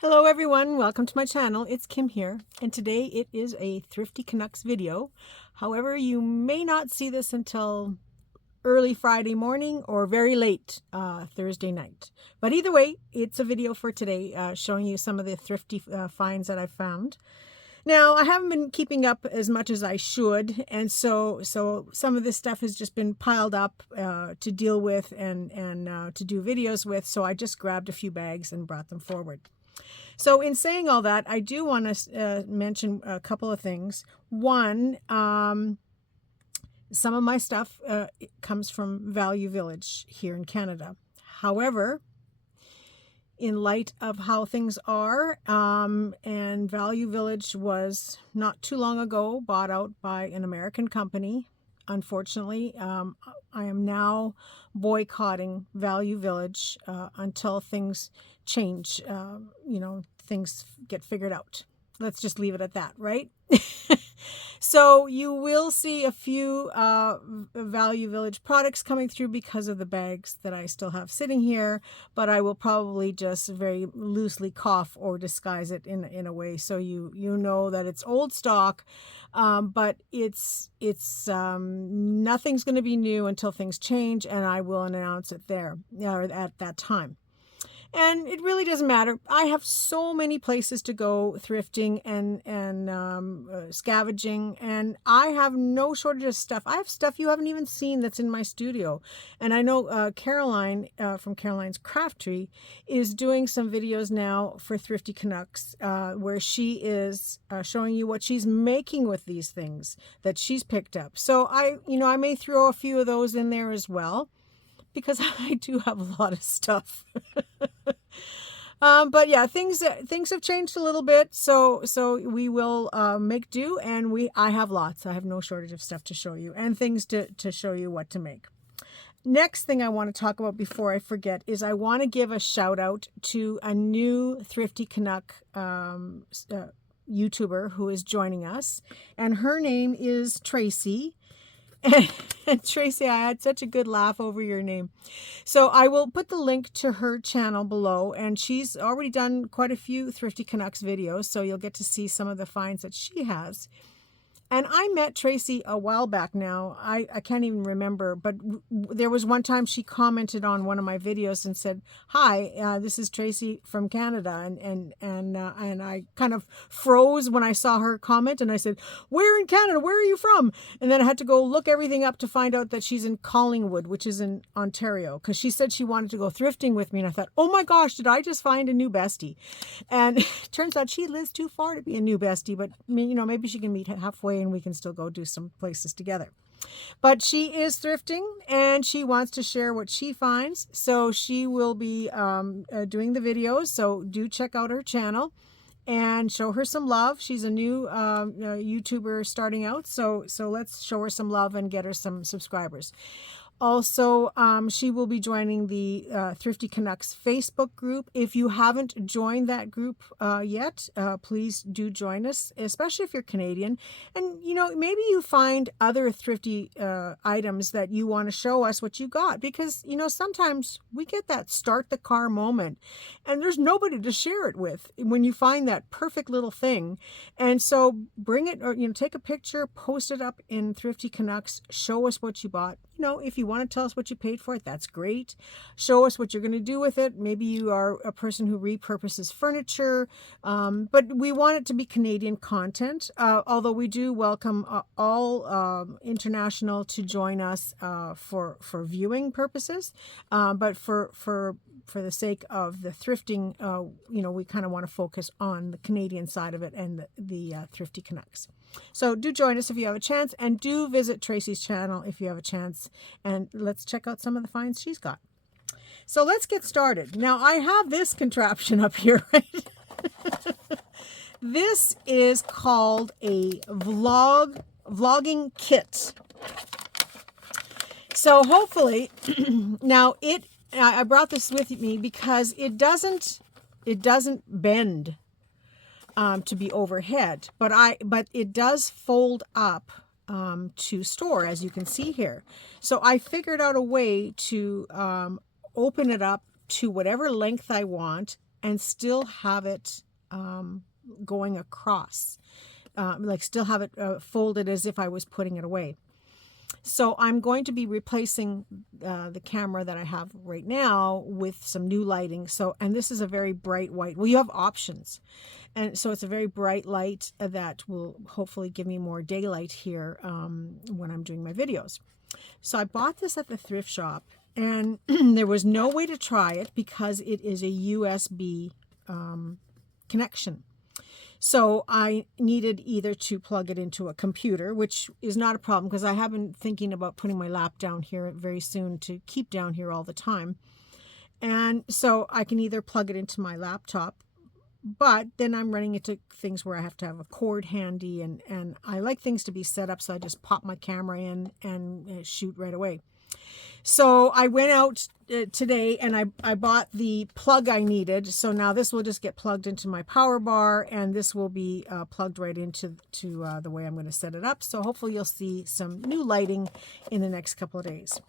Hello everyone, welcome to my channel. It's Kim here, and today it is a Thrifty Canucks video. However, you may not see this until early Friday morning or very late Thursday night. But either way, it's a video for today showing you some of the thrifty finds that I've found. Now, I haven't been keeping up as much as I should, and so some of this stuff has just been piled up to deal with and to do videos with, so I just grabbed a few bags and brought them forward. So in saying all that, I do want to mention a couple of things. One, some of my stuff comes from Value Village here in Canada. However, in light of how things are, and Value Village was not too long ago bought out by an American company. Unfortunately, I am now boycotting Value Village until things change, things get figured out. Let's just leave it at that, right? So you will see a few Value Village products coming through because of the bags that I still have sitting here, but I will probably just very loosely cough or disguise it in a way so you know that it's old stock, but it's nothing's going to be new until things change, and I will announce it there or at that time. And it really doesn't matter. I have so many places to go thrifting and scavenging, and I have no shortage of stuff. I have stuff you haven't even seen that's in my studio. And I know Caroline from Caroline's Craftery is doing some videos now for Thrifty Canucks where she is showing you what she's making with these things that she's picked up. So I may throw a few of those in there as well, because I do have a lot of stuff. But yeah, things have changed a little bit, so we will make do, and I have lots. I have no shortage of stuff to show you and things to show you what to make. Next thing I want to talk about before I forget is I want to give a shout out to a new Thrifty Canuck YouTuber who is joining us, and her name is Tracy. And Tracy, I had such a good laugh over your name. So I will put the link to her channel below, and she's already done quite a few Thrifty Canucks videos, so you'll get to see some of the finds that she has. And I met Tracy a while back now. I can't even remember, but there was one time she commented on one of my videos and said, "Hi, this is Tracy from Canada." And I kind of froze when I saw her comment, and I said, "Where in Canada? Where are you from?" And then I had to go look everything up to find out that she's in Collingwood, which is in Ontario, because she said she wanted to go thrifting with me, and I thought, "Oh my gosh, did I just find a new bestie?" And it turns out she lives too far to be a new bestie, but maybe she can meet halfway and we can still go do some places together. But she is thrifting and she wants to share what she finds, so she will be doing the videos. So do check out her channel and show her some love. She's a new YouTuber starting out, so let's show her some love and get her some subscribers. Also, she will be joining the Thrifty Canucks Facebook group. If you haven't joined that group yet, please do join us, especially if you're Canadian. And, maybe you find other thrifty items that you want to show us what you got. Because, sometimes we get that start the car moment, and there's nobody to share it with when you find that perfect little thing. And so bring it, or, take a picture, post it up in Thrifty Canucks, show us what you bought. If you want to tell us what you paid for it, that's great. Show us what you're going to do with it. Maybe you are a person who repurposes furniture, but we want it to be Canadian content, although we do welcome all international to join us for viewing purposes, but for the sake of the thrifting, we kind of want to focus on the Canadian side of it and the Thrifty Canucks. So do join us if you have a chance, and do visit Tracy's channel if you have a chance, and let's check out some of the finds she's got. So let's get started. Now I have this contraption up here, right? This is called a vlogging kit. So hopefully, now I brought this with me because it doesn't bend to be overhead, but it does fold up to store, as you can see here. So I figured out a way to open it up to whatever length I want, and still have it going across, like still have it folded as if I was putting it away. So I'm going to be replacing the camera that I have right now with some new lighting. So, and this is a very bright white. Well, you have options. And so it's a very bright light that will hopefully give me more daylight here when I'm doing my videos. So I bought this at the thrift shop, and there was no way to try it because it is a USB connection. So I needed either to plug it into a computer, which is not a problem because I have been thinking about putting my lap down here very soon to keep down here all the time. And so I can either plug it into my laptop, but then I'm running into things where I have to have a cord handy, and I like things to be set up so I just pop my camera in and shoot right away. So I went out today and I bought the plug I needed. So now this will just get plugged into my power bar, and this will be plugged right into the way I'm going to set it up. So hopefully you'll see some new lighting in the next couple of days.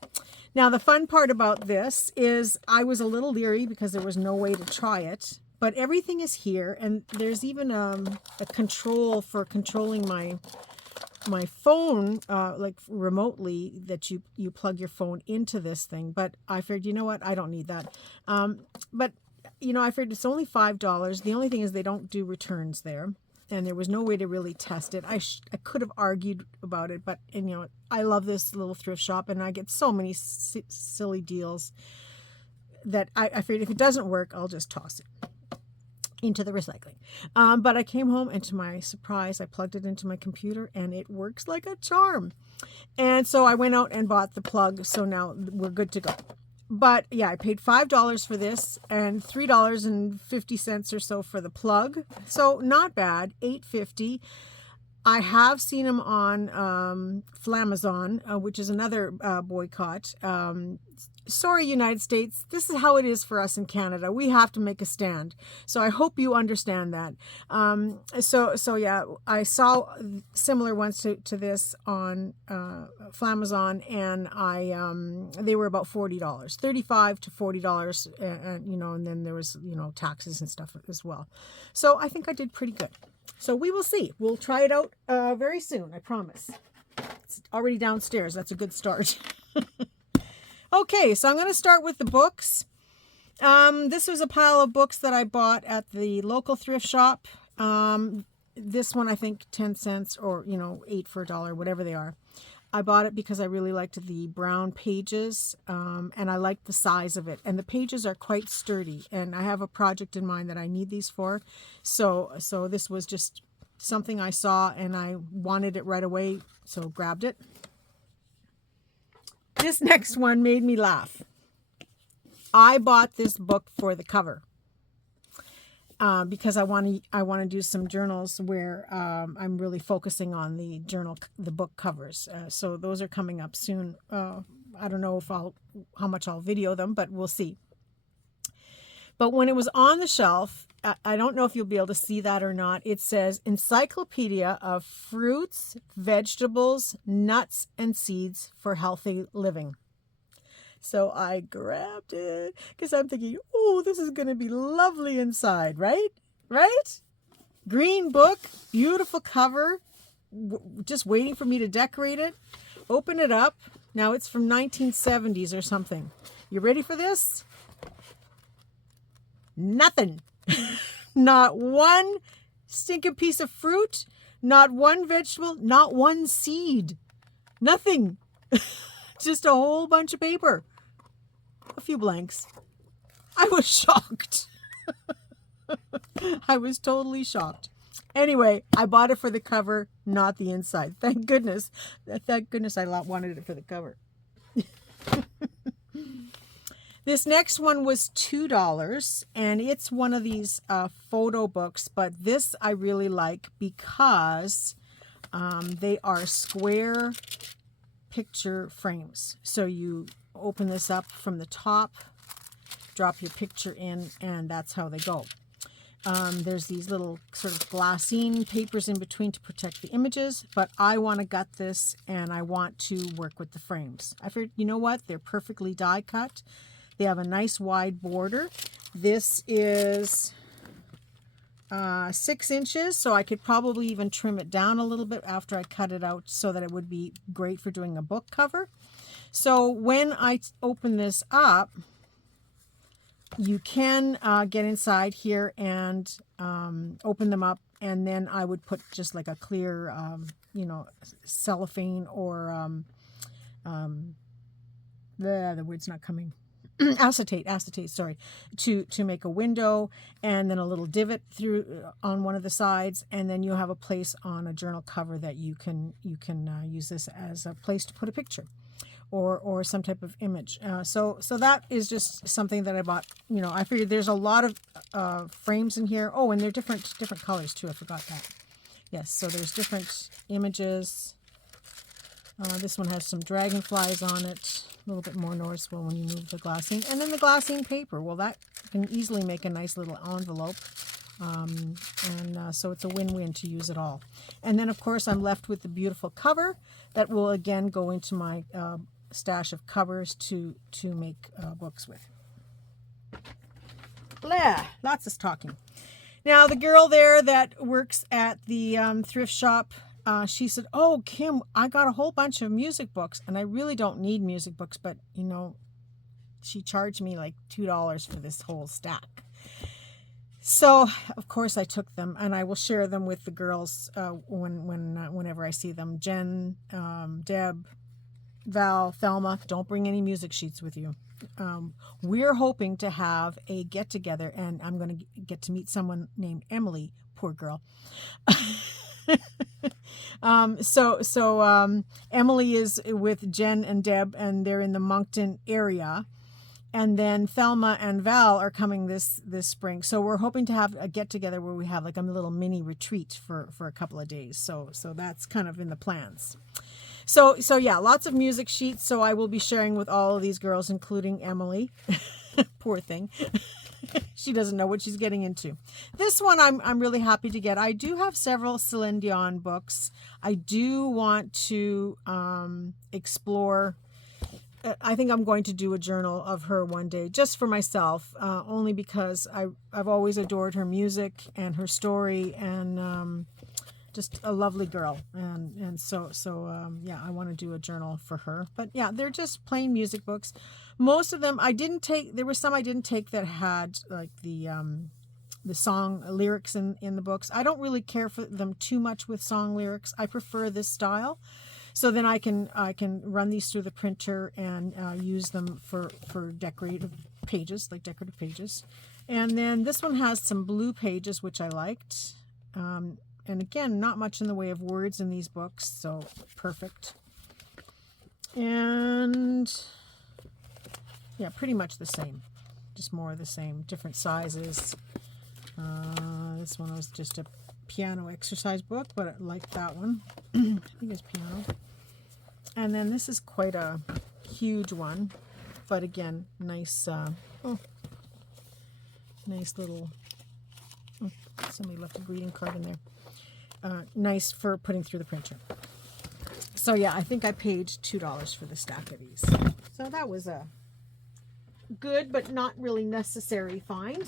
Now the fun part about this is I was a little leery because there was no way to try it, but everything is here, and there's even a control for controlling my phone, like remotely, that you plug your phone into this thing. But I figured, you know what, I don't need that. But you know, I figured it's only $5. The only thing is they don't do returns there, and there was no way to really test it. I could have argued about it, but you know, I love this little thrift shop, and I get so many silly deals that I figured if it doesn't work, I'll just toss it into the recycling. But I came home, and to my surprise, I plugged it into my computer, and it works like a charm. And so I went out and bought the plug, so now we're good to go. But yeah, I paid $5 for this and $3.50 or so for the plug. So not bad, $8.50. I have seen them on Flamazon, which is another boycott. Sorry, United States, this is how it is for us in Canada. We have to make a stand. So I hope you understand that. So yeah, I saw similar ones to this on Flamazon, and they were about $40, $35 to $40, you know, and then there was, you know, taxes and stuff as well. So I think I did pretty good. So we will see. We'll try it out very soon, I promise. It's already downstairs. That's a good start. Okay, so I'm going to start with the books. This was a pile of books that I bought at the local thrift shop. This one, I think 10 cents or, you know, 8 for $1, whatever they are. I bought it because I really liked the brown pages, and I liked the size of it. And the pages are quite sturdy, and I have a project in mind that I need these for. So this was just something I saw, and I wanted it right away, so grabbed it. This next one made me laugh. I bought this book for the cover because I want to do some journals where I'm really focusing on the book covers. So those are coming up soon. I don't know how much I'll video them, but we'll see. But when it was on the shelf, I don't know if you'll be able to see that or not. It says Encyclopedia of Fruits, Vegetables, Nuts, and Seeds for Healthy Living. So I grabbed it because I'm thinking, oh, this is going to be lovely inside, right? Right? Green book, beautiful cover, just waiting for me to decorate it. Open it up. Now it's from 1970s or something. You ready for this? Nothing. Not one stinking piece of fruit, not one vegetable, not one seed. Nothing. Just a whole bunch of paper. A few blanks. I was shocked. I was totally shocked. Anyway, I bought it for the cover, not the inside. Thank goodness. Thank goodness I wanted it for the cover. This next one was $2, and it's one of these photo books, but this I really like because they are square picture frames. So you open this up from the top, drop your picture in, and that's how they go. There's these little sort of glassine papers in between to protect the images, but I want to gut this, and I want to work with the frames. I figured, you know what? They're perfectly die cut. They have a nice wide border, This is 6 inches, so I could probably even trim it down a little bit after I cut it out so that it would be great for doing a book cover. So when I open this up, you can get inside here and open them up, and then I would put just like a clear, cellophane or the word's not coming. acetate, sorry, to make a window, and then a little divot through on one of the sides, and then you have a place on a journal cover that you can use this as a place to put a picture or some type of image. So that is just something that I bought. I figured there's a lot of frames in here. Oh, and they're different colors too. I forgot that. Yes, so there's different images. This one has some dragonflies on it. A little bit more noticeable when you move the glassine. And then the glassine paper. Well, that can easily make a nice little envelope. So it's a win-win to use it all. And then, of course, I'm left with the beautiful cover that will, again, go into my stash of covers to make books with. Blah! Lots of talking. Now, the girl there that works at the thrift shop, she said, "Oh, Kim, I got a whole bunch of music books, and I really don't need music books, but, she charged me like $2 for this whole stack." So, of course, I took them, and I will share them with the girls whenever I see them. Jen, Deb, Val, Thelma, don't bring any music sheets with you. We're hoping to have a get-together, and I'm going to get to meet someone named Emily. Poor girl. Emily is with Jen and Deb, and they're in the Moncton area. And then Thelma and Val are coming this spring. So we're hoping to have a get-together where we have like a little mini retreat for a couple of days. So that's kind of in the plans. So yeah, lots of music sheets. So I will be sharing with all of these girls, including Emily. Poor thing. She doesn't know what she's getting into. This one I'm really happy to get. I do have several Celine Dion books. I do want to explore. I think I'm going to do a journal of her one day, just for myself, only because I've always adored her music and her story, and just a lovely girl. And so I want to do a journal for her. But yeah, they're just plain music books. Most of them I didn't take. There were some I didn't take that had like the song lyrics in the books. I don't really care for them too much with song lyrics. I prefer this style. So then I can run these through the printer and use them for decorative pages. And then this one has some blue pages, which I liked. And again, not much in the way of words in these books, so perfect. And yeah, pretty much the same. Just more of the same, different sizes. This one was just a piano exercise book, but I like that one. I think it's piano. And then this is quite a huge one, but again, nice nice little, somebody left a greeting card in there. Nice for putting through the printer. So yeah, I think I paid $2 for the stack of these. So that was a good but not really necessary find.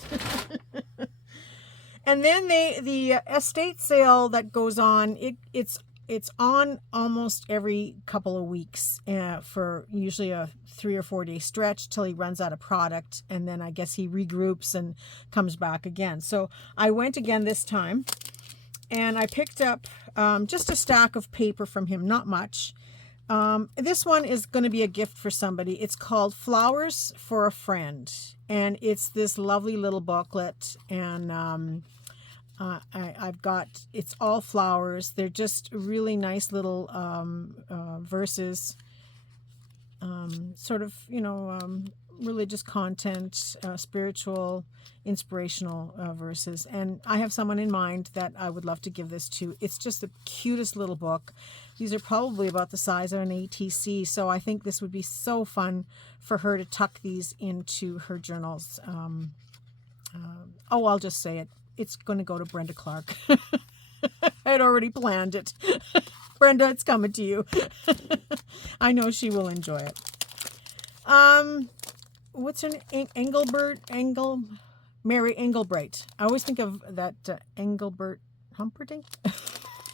And then the estate sale that goes on, it's on almost every couple of weeks for usually a 3 or 4 day stretch till he runs out of product, and then I guess he regroups and comes back again. So I went again this time, and I picked up just a stack of paper from him, not much. This one is going to be a gift for somebody. It's called Flowers for a Friend, and it's this lovely little booklet, and I've got, it's all flowers. They're just really nice little verses, sort of, religious content, spiritual, inspirational verses. And I have someone in mind that I would love to give this to. It's just the cutest little book. These are probably about the size of an ATC, so I think this would be so fun for her to tuck these into her journals. I'll just say it. It's going to go to Brenda Clark. I had already planned it. Brenda, it's coming to you. I know she will enjoy it. What's her name? Mary Engelbreit. I always think of that Engelbert Humperdinck,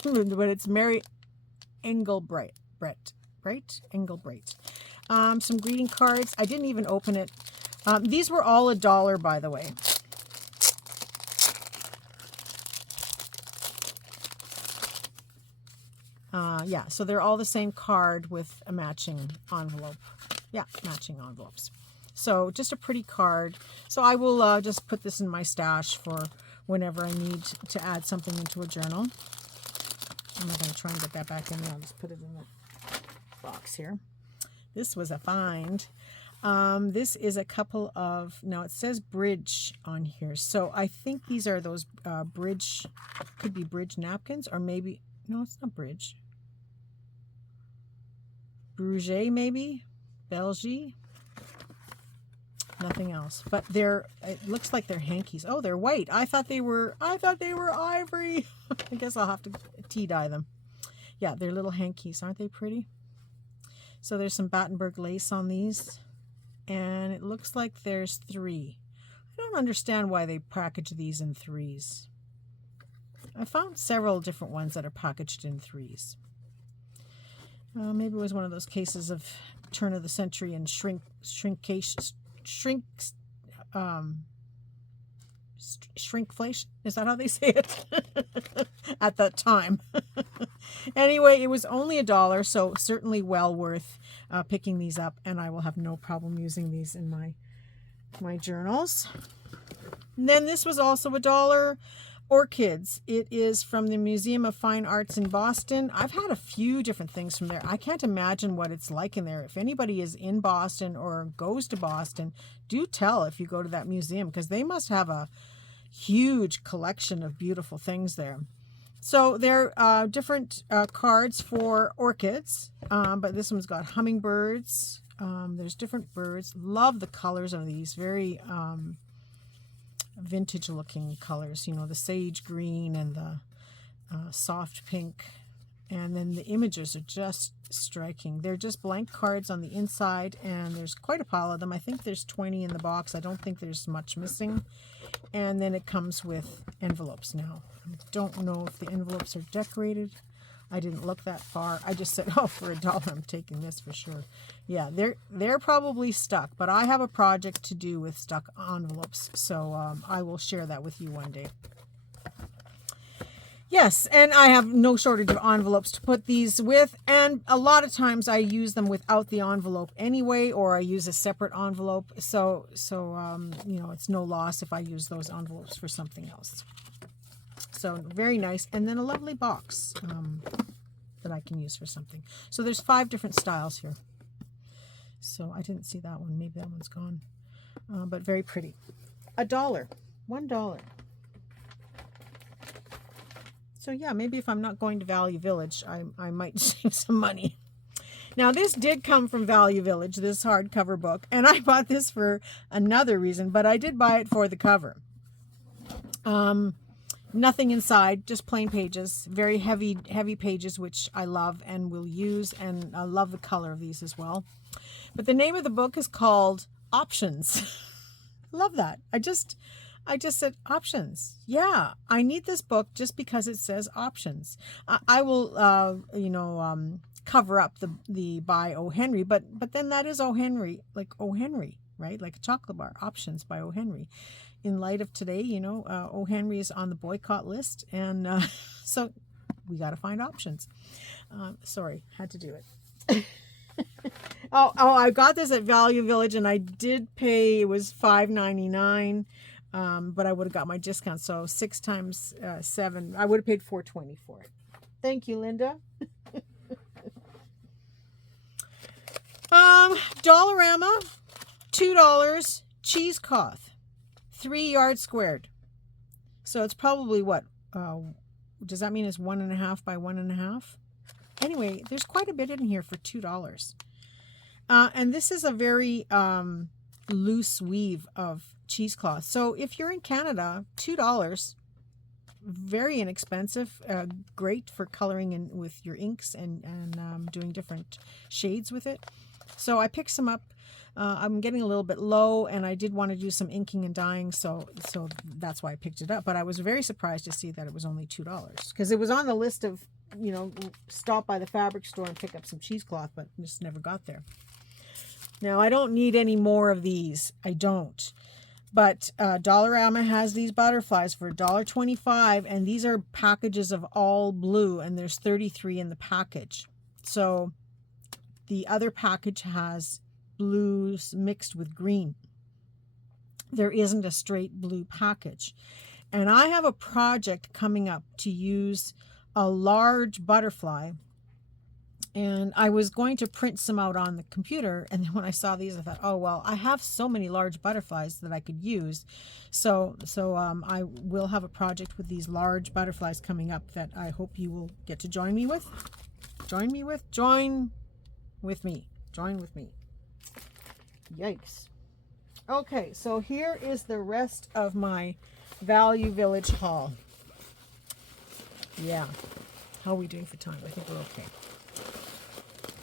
but it's Mary Engelbreit. Engelbreit. Some greeting cards. I didn't even open it. These were all $1, by the way. Yeah, so they're all the same card with a matching envelope. Yeah, matching envelopes. So just a pretty card. So I will just put this in my stash for whenever I need to add something into a journal. I'm not going to try and get that back in there. I'll just put it in the box here. This was a find. This is a couple of, now it says bridge on here. So I think these are those bridge, could be bridge napkins, or maybe, no, it's not bridge. Bruges, maybe? Belgique? Nothing else. But they're, it looks like they're hankies. Oh, they're white. I thought they were ivory. I guess I'll have to tea dye them. Yeah, they're little hankies. Aren't they pretty? So there's some Battenberg lace on these. And it looks like there's 3. I don't understand why they package these in 3s. I found several different ones that are packaged in 3s. Maybe it was one of those cases of turn of the century and shrinkflation. Is that how they say it? At that time. Anyway, it was only $1, so certainly well worth picking these up, and I will have no problem using these in my journals. And then this was also $1. Orchids. It is from the Museum of Fine Arts in Boston. I've had a few different things from there. I can't imagine what it's like in there. If anybody is in Boston or goes to Boston, do tell if you go to that museum, because they must have a huge collection of beautiful things there. So there are different cards for orchids, but this one's got hummingbirds. There's different birds. Love the colors of these. Very vintage looking colors, you know, the sage green and the soft pink, and then the images are just striking. They're just blank cards on the inside, and there's quite a pile of them. I think there's 20 in the box. I don't think there's much missing. And then it comes with envelopes now. I don't know if the envelopes are decorated. I didn't look that far. I just said, oh, for $1 I'm taking this for sure. Yeah, they're probably stuck, but I have a project to do with stuck envelopes, so I will share that with you one day. Yes, and I have no shortage of envelopes to put these with, and a lot of times I use them without the envelope anyway, or I use a separate envelope, so you know, it's no loss if I use those envelopes for something else. So very nice, and then a lovely box that I can use for something. So there's 5 different styles here. So I didn't see that one. Maybe that one's gone, but very pretty. $1, $1. So yeah, maybe if I'm not going to Value Village, I might save some money. Now this did come from Value Village, this hardcover book, and I bought this for another reason, but I did buy it for the cover. Nothing inside, just plain pages, very heavy pages, which I love and will use, and I love the color of these as well. But the name of the book is called Options. Love that. I just said options. Yeah, I need this book just because it says options. I will, you know, cover up the by O. Henry, but then that is O. Henry, like O. Henry, right? Like a chocolate bar. Options by O. Henry. In light of today, you know, O. Henry is on the boycott list, and so we got to find options. Sorry, had to do it. oh, I got this at Value Village, and I did pay, it was $5.99, but I would have got my discount, so 6 times 7, I would have paid $4.20 for it. Thank you, Linda. Dollarama, $2, cheesecloth. 3 yards squared. So it's probably what? Does that mean it's 1.5 by 1.5? Anyway, there's quite a bit in here for $2. And this is a very loose weave of cheesecloth. So if you're in Canada, $2, very inexpensive, great for coloring in with your inks and doing different shades with it. So I picked some up. I'm getting a little bit low, and I did want to do some inking and dyeing, so that's why I picked it up. But I was very surprised to see that it was only $2, because it was on the list of, you know, stop by the fabric store and pick up some cheesecloth, but just never got there. Now, I don't need any more of these. I don't. But Dollarama has these butterflies for $1.25, and these are packages of all blue, and there's 33 in the package. So the other package has blues mixed with green. There isn't a straight blue package. And I have a project coming up to use a large butterfly, and I was going to print some out on the computer, and then when I saw these I thought, oh well, I have so many large butterflies that I could use, so I will have a project with these large butterflies coming up that I hope you will get to join with me. Yikes. Okay, so here is the rest of my Value Village haul. Yeah, how are we doing for time? I think we're okay.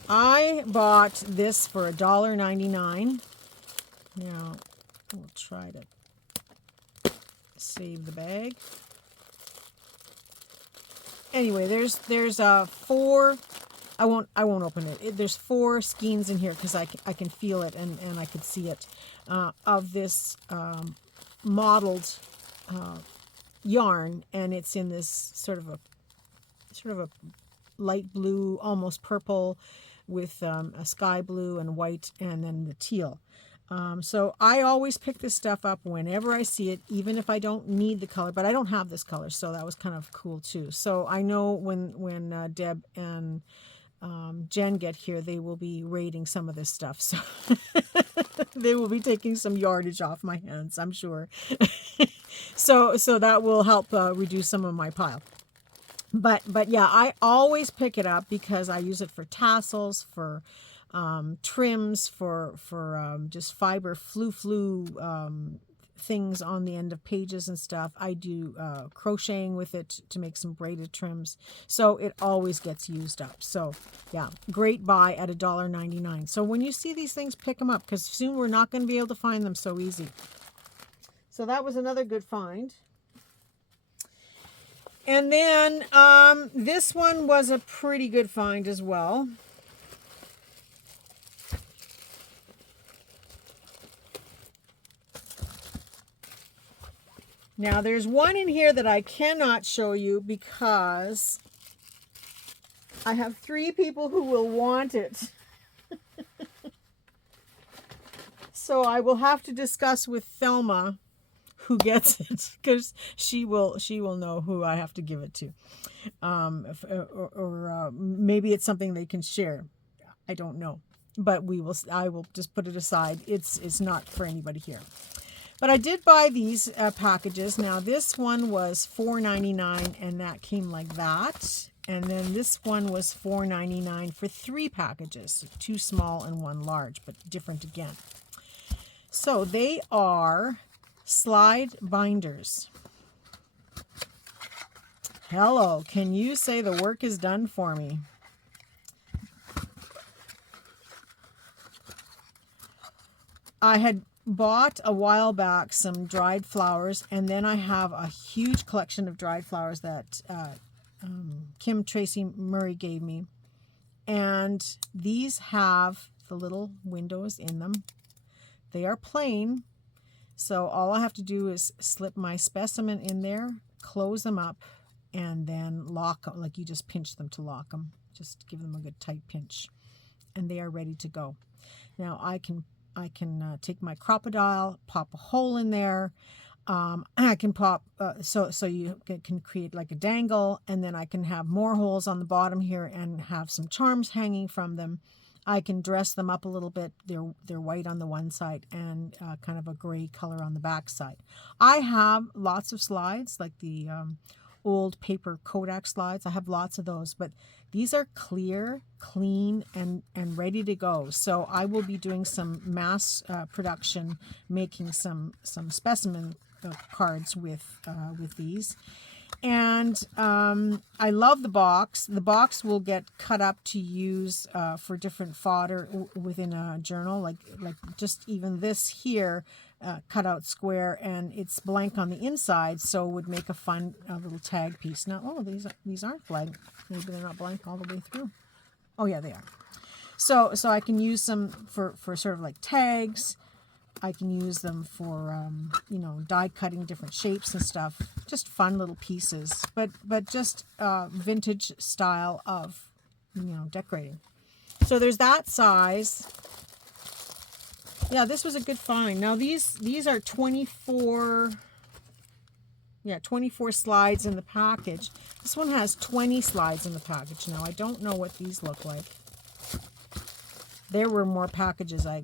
I bought this for $1.99. Now we'll try to save the bag. Anyway, there's 4. I won't open it. There's 4 skeins in here because I can feel it and I could see it, of this mottled yarn, and it's in this sort of a light blue, almost purple, with a sky blue and white, and then the teal. So I always pick this stuff up whenever I see it, even if I don't need the color, but I don't have this color, so that was kind of cool too. So I know when Deb and Jen get here, they will be raiding some of this stuff. So they will be taking some yardage off my hands, I'm sure. So that will help reduce some of my pile. But yeah, I always pick it up because I use it for tassels, for trims, for just fiber flu things on the end of pages and stuff. I do crocheting with it to make some braided trims, so it always gets used up. So yeah, great buy at $1.99. So when you see these things, pick them up, because soon we're not going to be able to find them so easy. So that was another good find. And then this one was a pretty good find as well. Now there's one in here that I cannot show you because I have 3 people who will want it. So I will have to discuss with Thelma who gets it, because she will know who I have to give it to, or maybe it's something they can share. I don't know, but I will just put it aside. It's not for anybody here. But I did buy these packages. Now this one was $4.99, and that came like that. And then this one was $4.99 for 3 packages, 2 small and 1 large, but different again. So they are slide binders. Hello, can you say the work is done for me? I had bought a while back some dried flowers, and then I have a huge collection of dried flowers that Kim Tracy Murray gave me, and these have the little windows in them. They are plain, so all I have to do is slip my specimen in there, close them up, and then lock them. Like, you just pinch them to lock them. Just give them a good tight pinch, and they are ready to go. Now I can take my crocodile, pop a hole in there. I can pop, so you can create like a dangle, and then I can have more holes on the bottom here and have some charms hanging from them. I can dress them up a little bit. They're white on the one side and kind of a gray color on the back side. I have lots of slides, like the old paper Kodak slides. I have lots of those, but these are clear, clean, and ready to go. So I will be doing some mass production, making some specimen cards with these. And I love the box. The box will get cut up to use for different fodder within a journal, like just even this here, cut out square, and it's blank on the inside, so it would make a fun little tag piece. Now, oh, these aren't blank. Maybe they're not blank all the way through. Oh yeah, they are. So I can use them for sort of like tags. I can use them for, you know, die cutting different shapes and stuff. Just fun little pieces, but just vintage style of, you know, decorating. So there's that size. Yeah, this was a good find. Now these are 24, yeah, 24 slides in the package. This one has 20 slides in the package. Now I don't know what these look like. There were more packages. I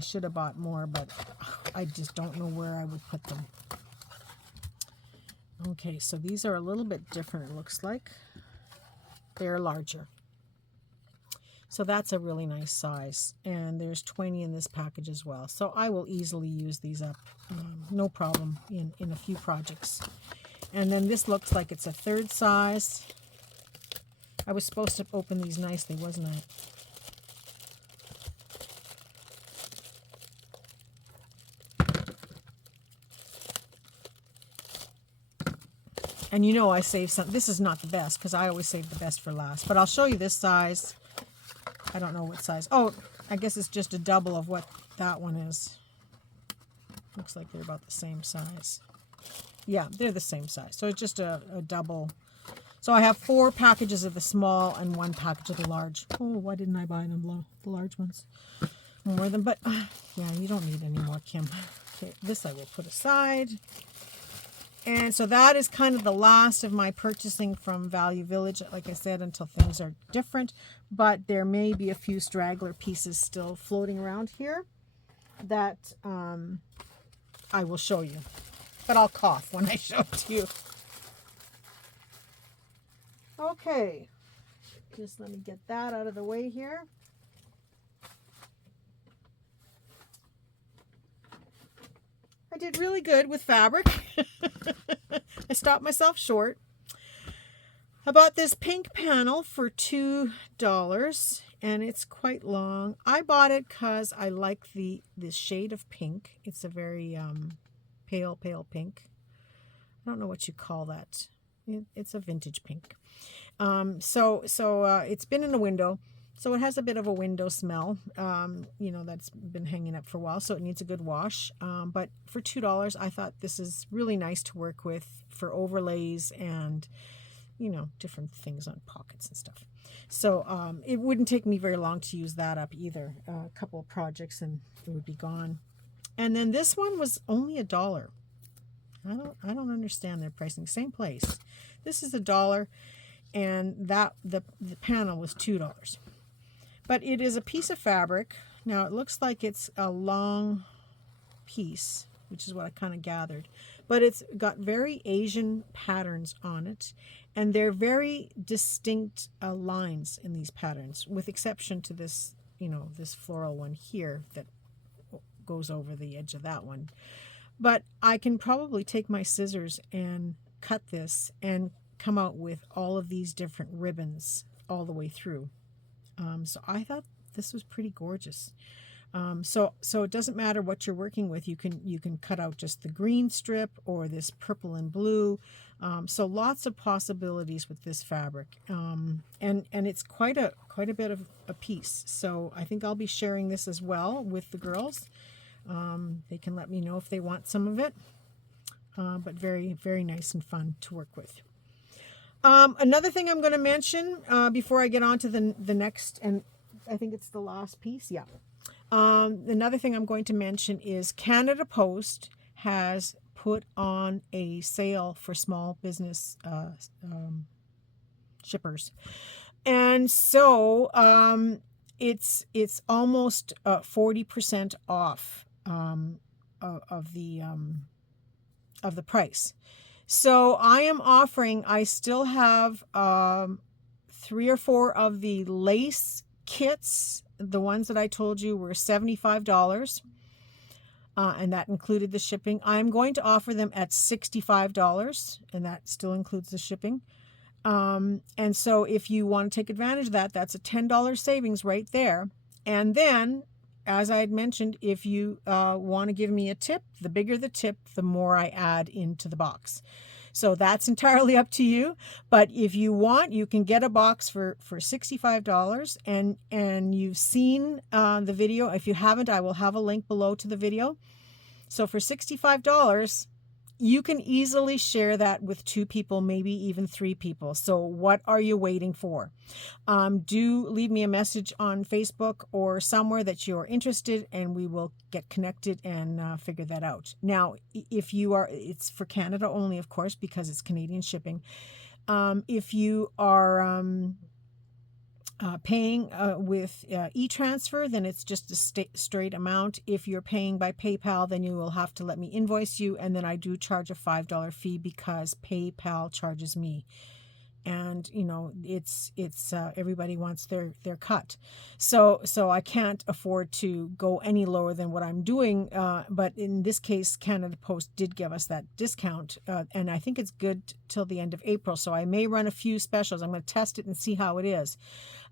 should have bought more, but I just don't know where I would put them. Okay, so these are a little bit different, it looks like. They're larger. So that's a really nice size. And there's 20 in this package as well. So I will easily use these up, no problem, in a few projects. And then this looks like it's a third size. I was supposed to open these nicely, wasn't I? And you know I saved some. This is not the best because I always save the best for last. But I'll show you this size. I don't know what size. Oh, I guess it's just a double of what that one is. Looks like they're about the same size. Yeah, they're the same size. So it's just a double. So I have 4 packages of the small and 1 package of the large. Oh, why didn't I buy them the large ones? More of them. But yeah, you don't need any more, Kim. Okay, this I will put aside. And so that is kind of the last of my purchasing from Value Village, like I said, until things are different. But there may be a few straggler pieces still floating around here that I will show you. But I'll cough when I show it to you. Okay, just let me get that out of the way here. I did really good with fabric. I stopped myself short. I bought this pink panel for $2 and it's quite long. I bought it because I like this shade of pink. It's a very pale pink. I don't know what you call that. It's a vintage pink. So it's been in a window. So it has a bit of a window smell, you know, that's been hanging up for a while, so it needs a good wash. But for $2, I thought this is really nice to work with for overlays and, you know, different things on pockets and stuff. So it wouldn't take me very long to use that up either. A couple of projects and it would be gone. And then this one was only $1. I don't understand their pricing. Same place. This is $1, and that the panel was $2. But it is a piece of fabric. Now it looks like it's a long piece, which is what I kind of gathered. But it's got very Asian patterns on it. And they're very distinct lines in these patterns, with exception to this, you know, this floral one here that goes over the edge of that one. But I can probably take my scissors and cut this and come out with all of these different ribbons all the way through. So I thought this was pretty gorgeous. So it doesn't matter what you're working with. You can cut out just the green strip or this purple and blue. So lots of possibilities with this fabric. And it's quite a bit of a piece. So I think I'll be sharing this as well with the girls. They can let me know if they want some of it. But very, very nice and fun to work with. Another thing I'm going to mention before I get on to the next, and I think it's the last piece. Yeah. Another thing I'm going to mention is Canada Post has put on a sale for small business shippers. And so it's almost 40% off of the price. So I am offering, I still have 3 or 4 of the lace kits. The ones that I told you were $75. and that included the shipping. I'm going to offer them at $65, and that still includes the shipping. And so if you want to take advantage of that, that's a $10 savings right there. And then, as I had mentioned, if you want to give me a tip, the bigger the tip, the more I add into the box. So that's entirely up to you. But if you want, you can get a box for $65, and you've seen the video. If you haven't, I will have a link below to the video. So for $65, you can easily share that with 2 people, maybe even 3 people. So what are you waiting for? Do leave me a message on Facebook or somewhere that you're interested, and we will get connected and figure that out. Now, if you are, it's for Canada only, of course, because it's Canadian shipping. If you are paying with e-transfer, then it's just a straight amount. If you're paying by PayPal, then you will have to let me invoice you, and then I do charge a $5 fee because PayPal charges me. And you know, it's everybody wants their cut, so I can't afford to go any lower than what I'm doing. But in this case, Canada Post did give us that discount, and I think it's good till the end of April. So I may run a few specials. I'm going to test it and see how it is,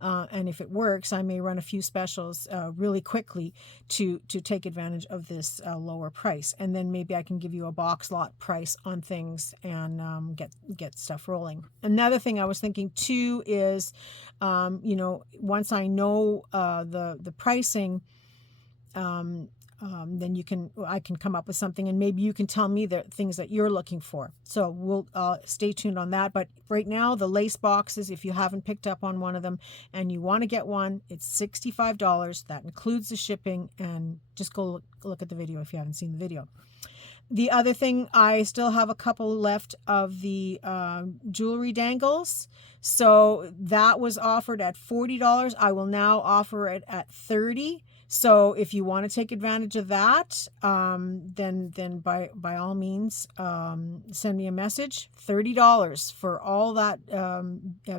and if it works, I may run a few specials really quickly to take advantage of this lower price, and then maybe I can give you a box lot price on things and get stuff rolling. Another thing I was thinking too is, you know, once I know the pricing, then I can come up with something, and maybe you can tell me the things that you're looking for. So we'll stay tuned on that. But right now, the lace boxes, if you haven't picked up on one of them and you want to get one, it's $65. That includes the shipping, and just go look at the video if you haven't seen the video. The other thing, I still have a couple left of the jewelry dangles. So that was offered at $40. I will now offer it at $30. So if you want to take advantage of that, then by all means, send me a message. $30 for all that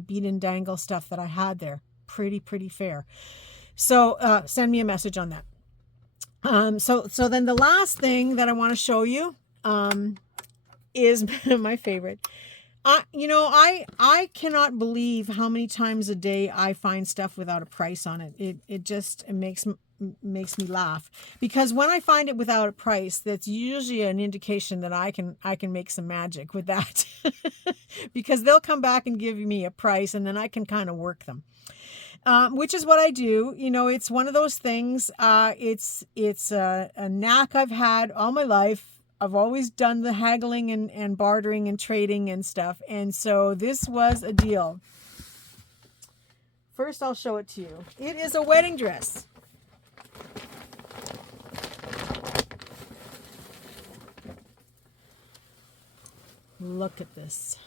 bead and dangle stuff that I had there. Pretty fair. So send me a message on that. So then the last thing that I want to show you is my favorite. I cannot believe how many times a day I find stuff without a price on it. It just makes me laugh, because when I find it without a price, that's usually an indication that I can make some magic with that, because they'll come back and give me a price, and then I can kind of work them. Which is what I do. You know, it's one of those things. It's a knack I've had all my life. I've always done the haggling and bartering and trading and stuff. And so this was a deal. First, I'll show it to you. It is a wedding dress. Look at this.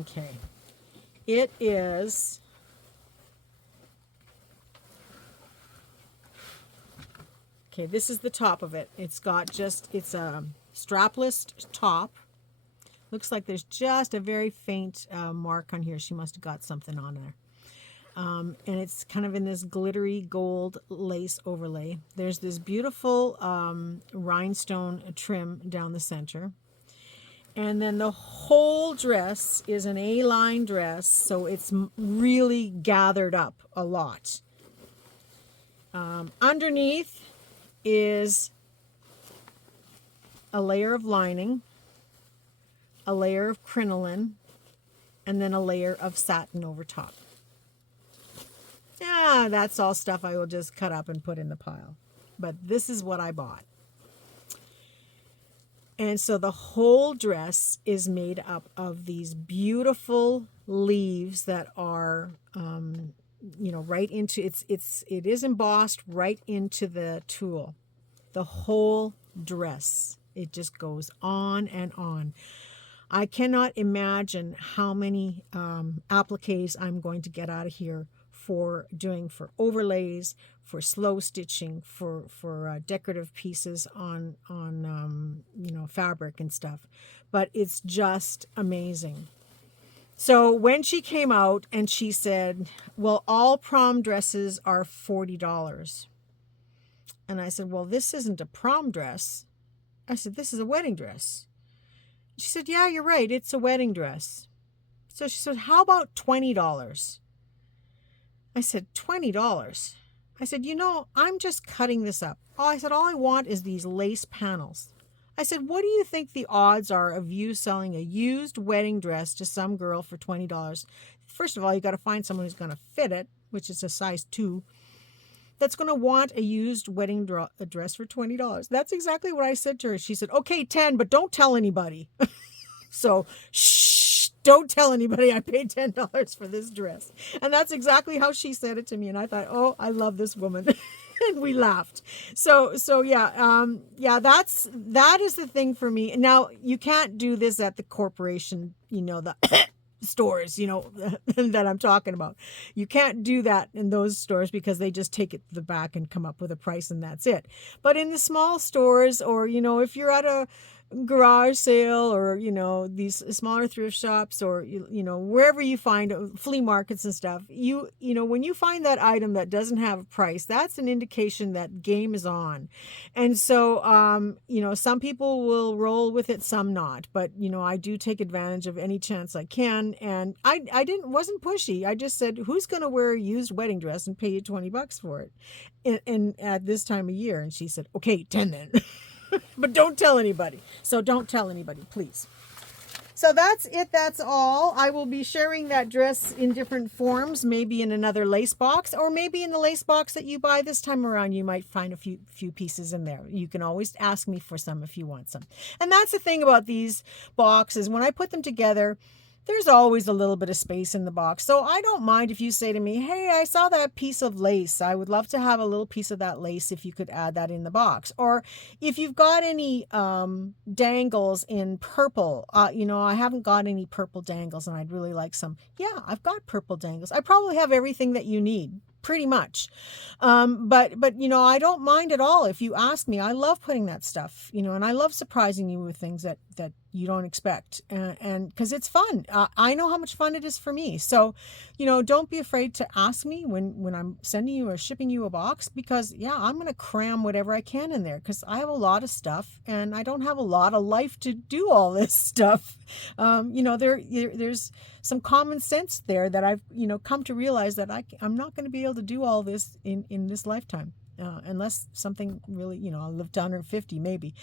Okay. It is... Okay, this is the top of it. It's a strapless top. Looks like there's just a very faint mark on here. She must have got something on there. And it's kind of in this glittery gold lace overlay. There's this beautiful rhinestone trim down the center. And then the whole dress is an A-line dress, so it's really gathered up a lot. Underneath is a layer of lining, a layer of crinoline, and then a layer of satin over top. Yeah, that's all stuff I will just cut up and put in the pile. But this is what I bought. And so the whole dress is made up of these beautiful leaves that are, right into it is embossed right into the tulle. The whole dress, it just goes on and on. I cannot imagine how many appliques I'm going to get out of here for overlays, for slow stitching, for decorative pieces on fabric and stuff. But it's just amazing. So when she came out and she said, well, all prom dresses are $40. And I said, well, this isn't a prom dress. I said, this is a wedding dress. She said, yeah, you're right. It's a wedding dress. So she said, how about $20? I said, $20? I said, I'm just cutting this up. I said, all I want is these lace panels. I said, what do you think the odds are of you selling a used wedding dress to some girl for $20? First of all, you got to find someone who's going to fit it, which is a size 2, that's going to want a used wedding dress for $20. That's exactly what I said to her. She said, okay, 10, but don't tell anybody. So, shh, don't tell anybody I paid $10 for this dress. And that's exactly how she said it to me. And I thought, oh, I love this woman. And we laughed. So yeah, that is the thing for me. Now, you can't do this at the corporation, the stores, that I'm talking about. You can't do that in those stores because they just take it to the back and come up with a price and that's it. But in the small stores, or, if you're at a garage sale, or these smaller thrift shops, or wherever you find flea markets and stuff, when you find that item that doesn't have a price, that's an indication that game is on. And so some people will roll with it, some not, but I do take advantage of any chance I can. And I wasn't pushy. I just said, who's going to wear a used wedding dress and pay you $20 for it in at this time of year? And she said, okay, 10 then. But don't tell anybody. So don't tell anybody, please. So that's it. That's all. I will be sharing that dress in different forms, maybe in another lace box, or maybe in the lace box that you buy this time around, you might find a few pieces in there. You can always ask me for some if you want some. And that's the thing about these boxes. When I put them together, there's always a little bit of space in the box. So I don't mind if you say to me, hey, I saw that piece of lace. I would love to have a little piece of that lace if you could add that in the box. Or if you've got any dangles in purple, I haven't got any purple dangles and I'd really like some. Yeah, I've got purple dangles. I probably have everything that you need. Pretty much. But I don't mind at all if you ask me. I love putting that stuff, and I love surprising you with things that you don't expect. And because it's fun. I know how much fun it is for me. So, don't be afraid to ask me when I'm sending you or shipping you a box, because I'm going to cram whatever I can in there because I have a lot of stuff and I don't have a lot of life to do all this stuff. There's some common sense there that I've, come to realize that I'm not going to be able to do all this in this lifetime. Unless something really, I'll live to 150 maybe.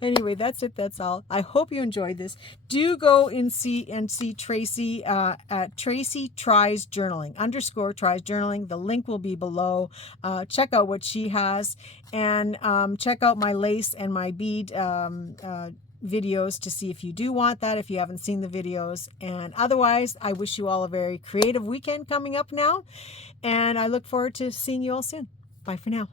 Anyway, that's it. That's all. I hope you enjoyed this. Do go and see Tracy at Tracy Tries Journaling _tries journaling. The link will be below. Check out what she has, and check out my lace and my bead videos to see if you do want that, if you haven't seen the videos. And otherwise, I wish you all a very creative weekend coming up now, and I look forward to seeing you all soon. Bye for now.